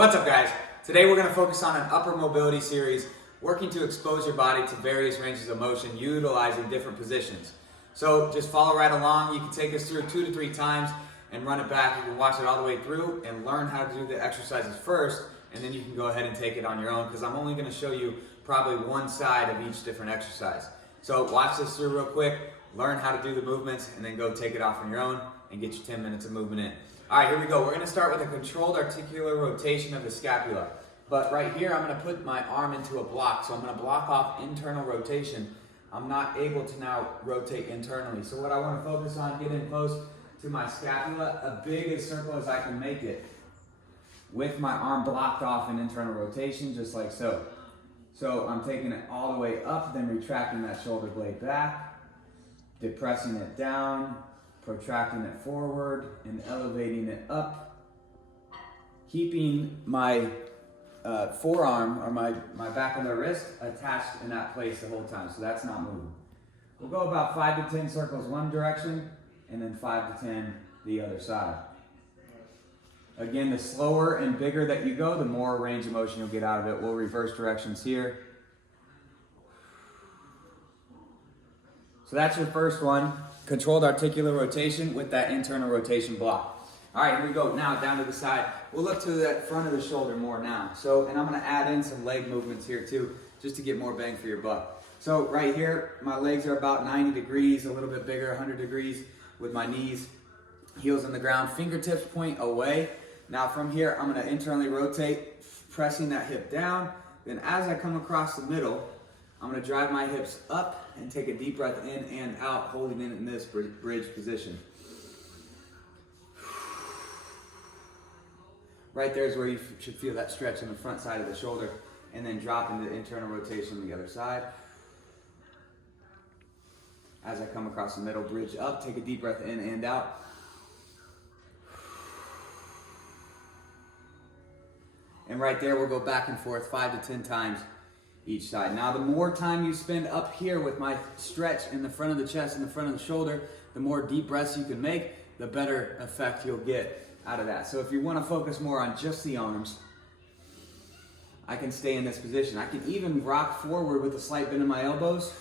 What's up, guys? Today we're going to focus on an upper mobility series working to expose your body to various ranges of motion utilizing different positions. So just follow right along. You can take this through 2 to 3 times and run it back. You can watch it all the way through and learn how to do the exercises first, and then you can go ahead and take it on your own because I'm only going to show you probably one side of each different exercise. So watch this through real quick, learn how to do the movements, and then go take it off on your own and get your 10 minutes of movement in. All right, here we go. We're going to start with a controlled articular rotation of the scapula. But right here, I'm going to put my arm into a block. So I'm going to block off internal rotation. I'm not able to now rotate internally. So what I want to focus on, get in close to my scapula, a big as circle as I can make it, with my arm blocked off in internal rotation, just like so. So I'm taking it all the way up, then retracting that shoulder blade back, depressing it down, protracting it forward, and elevating it up, keeping my forearm or my back of the wrist attached in that place the whole time, so that's not moving. We'll go about 5 to 10 circles one direction, and then 5 to 10 the other side. Again, the slower and bigger that you go, the more range of motion you'll get out of it. We'll reverse directions here. So that's your first one, controlled articular rotation with that internal rotation block. All right, here we go. Now down to the side. We'll look to that front of the shoulder more now. And I'm gonna add in some leg movements here too, just to get more bang for your buck. So right here, my legs are about 90 degrees, a little bit bigger, 100 degrees with my knees, heels on the ground, fingertips point away. Now from here, I'm gonna internally rotate, pressing that hip down. Then as I come across the middle, I'm gonna drive my hips up and take a deep breath in and out, holding it in this bridge position. Right there is where you should feel that stretch in the front side of the shoulder, and then drop into internal rotation on the other side. As I come across the middle, bridge up, take a deep breath in and out. And right there, we'll go back and forth 5 to 10 times each side. Now, the more time you spend up here with my stretch in the front of the chest and the front of the shoulder, the more deep breaths you can make, the better effect you'll get out of that. So if you want to focus more on just the arms, I can stay in this position. I can even rock forward with a slight bend in my elbows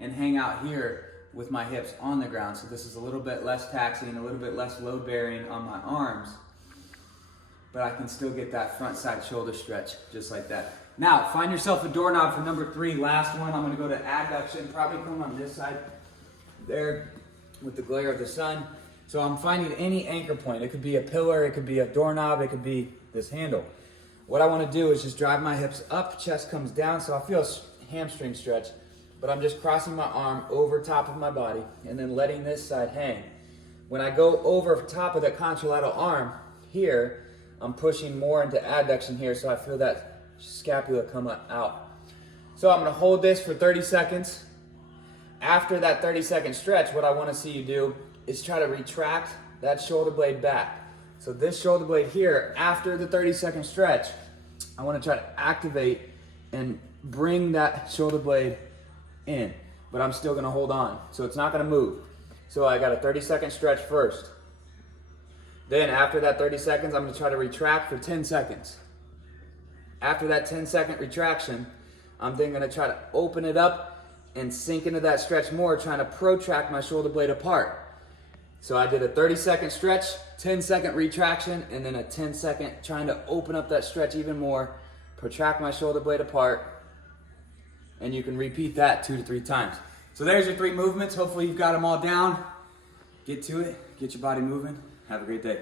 and hang out here with my hips on the ground. So this is a little bit less taxing, a little bit less load bearing on my arms, but I can still get that front side shoulder stretch just like that. Now, find yourself a doorknob for number 3, last one. I'm gonna go to adduction, probably come on this side there with the glare of the sun. So I'm finding any anchor point. It could be a pillar, it could be a doorknob, it could be this handle. What I wanna do is just drive my hips up, chest comes down, so I feel a hamstring stretch, but I'm just crossing my arm over top of my body and then letting this side hang. When I go over top of the contralateral arm here, I'm pushing more into adduction here, so I feel that scapula come out. So I'm gonna hold this for 30 seconds. After that 30-second stretch, what I wanna see you do is try to retract that shoulder blade back. So this shoulder blade here, after the 30-second stretch, I wanna try to activate and bring that shoulder blade in, but I'm still gonna hold on. So it's not gonna move. So I got a 30-second stretch first. Then after that 30 seconds, I'm gonna try to retract for 10 seconds. After that 10-second retraction, I'm then gonna try to open it up and sink into that stretch more, trying to protract my shoulder blade apart. So I did a 30-second stretch, 10-second retraction, and then a 10-second trying to open up that stretch even more, protract my shoulder blade apart, and you can repeat that 2 to 3 times. So there's your 3 movements. Hopefully you've got them all down. Get to it, get your body moving. Have a great day.